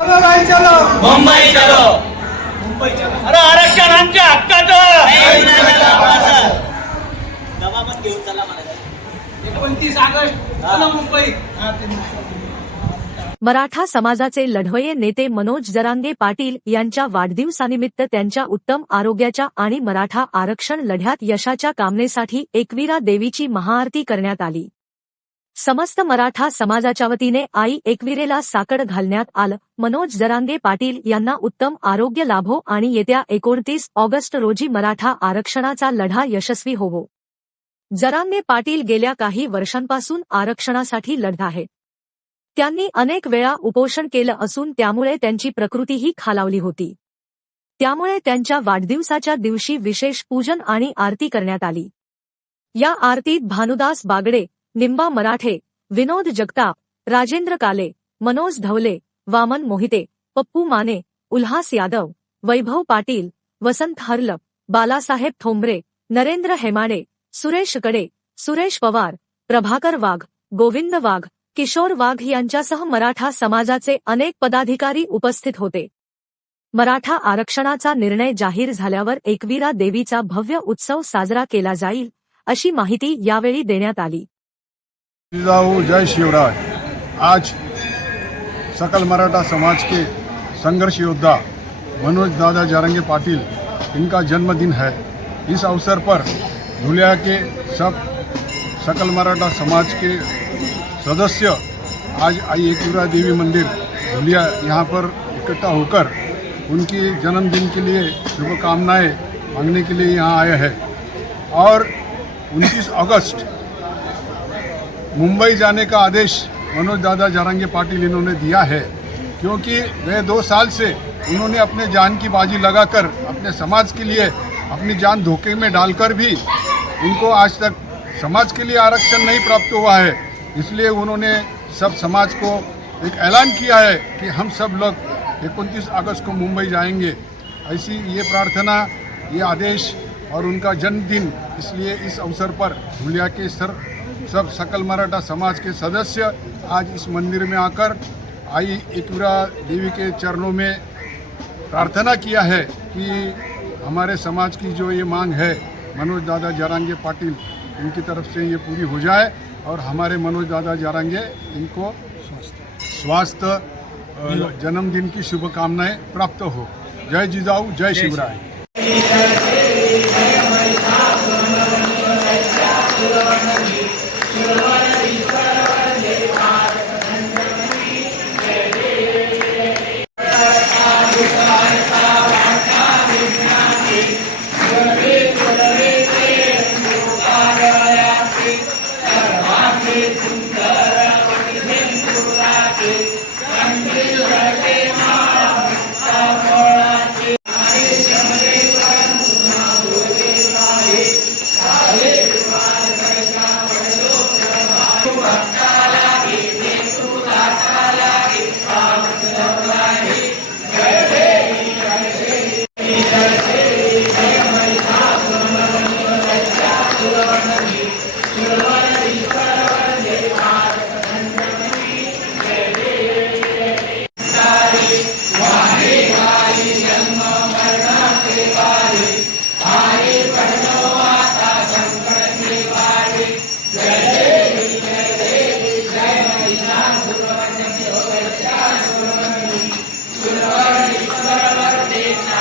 मुंबई चलो. मुंबई चलो अरे आरक्षण आमच्या हक्काचं. एकोणतीस ऑगस्ट चलो मुंबई. मराठा समाजाचे लढवये नेते मनोज जरांगे पाटील यांच्या वाढदिवसानिमित्त त्यांच्या उत्तम आरोग्याच्या आणि मराठा आरक्षण लढ्यात यशाच्या कामनेसाठी एकवीरा देवीची महाआरती करण्यात आली. समस्त मराठा समाजाच्या वतीने आई एकविरेला साकड घालण्यात आलं. मनोज जरांगे पाटील यांना उत्तम आरोग्य लाभो आणि येत्या एकोणतीस ऑगस्ट रोजी मराठा आरक्षणाचा लढा यशस्वी होवो. जरांगे पाटील गेल्या काही वर्षांपासून आरक्षणासाठी लढत आहेत त्यांनी अनेक वेळा उपोषण केलं असून त्यामुळे त्यांची प्रकृतीही खालावली होती. त्यामुळे त्यांच्या वाढदिवसाच्या दिवशी विशेष पूजन आणि आरती करण्यात आली. या आरतीत भानुदास बागडे निंबा मराठे विनोद जगताप राजेंद्र काले मनोज धवले वामन मोहिते पप्पू माने उल्हास यादव वैभव पाटील वसंत हर्ल बालासाहेब थोंबरे नरेंद्र हेमाडे सुरेशकडे सुरेश पवार प्रभाकर वाघ गोविंद वाघ किशोर वाघ यांच्यासह मराठा समाजाचे अनेक पदाधिकारी उपस्थित होते. मराठा आरक्षणाचा निर्णय जाहीर झाल्यावर एकवीरा देवीचा भव्य उत्सव साजरा केला जाईल अशी माहिती यावेळी देण्यात आली. जिजाऊ, जय शिवराज आज सकल मराठा समाज के संघर्ष योद्धा मनोज दादा जारंगे पाटिल, इनका जन्मदिन है। इस अवसर पर धुलिया के सब सकल मराठा समाज के सदस्य आज आई एकविरा देवी मंदिर, धुलिया यहाँ पर इकट्ठा होकर उनकी जन्मदिन के लिए शुभकामनाएँ मांगने के लिए यहाँ आए हैं। और 29 अगस्त मुंबई जाने का आदेश मनोज दादा जारंगे पाटिल इन्होंने दिया है, क्योंकि गए दो साल से उन्होंने अपने जान की बाजी लगाकर, अपने समाज के लिए, अपनी जान धोखे में डालकर भी उनको आज तक समाज के लिए आरक्षण नहीं प्राप्त हुआ है। इसलिए उन्होंने सब समाज को एक ऐलान किया है कि हम सब लोग 29 अगस्त को मुंबई जाएँगे। ऐसी ये प्रार्थना, ये आदेश और उनका जन्मदिन इसलिए इस अवसर पर धुलिया के सर सब सकल मराठा समाज के सदस्य आज इस मंदिर में आकर आई एकविरा देवी के चरणों में प्रार्थना किया है कि हमारे समाज की जो ये मांग है, मनोज दादा जारांगे पाटिल, इनकी तरफ़ से ये पूरी हो जाए और हमारे मनोज दादा जारांगे इनको स्वास्थ्य जन्मदिन की शुभकामनाएँ प्राप्त हो। जय जिजाऊ, जय शिवराय। Amen.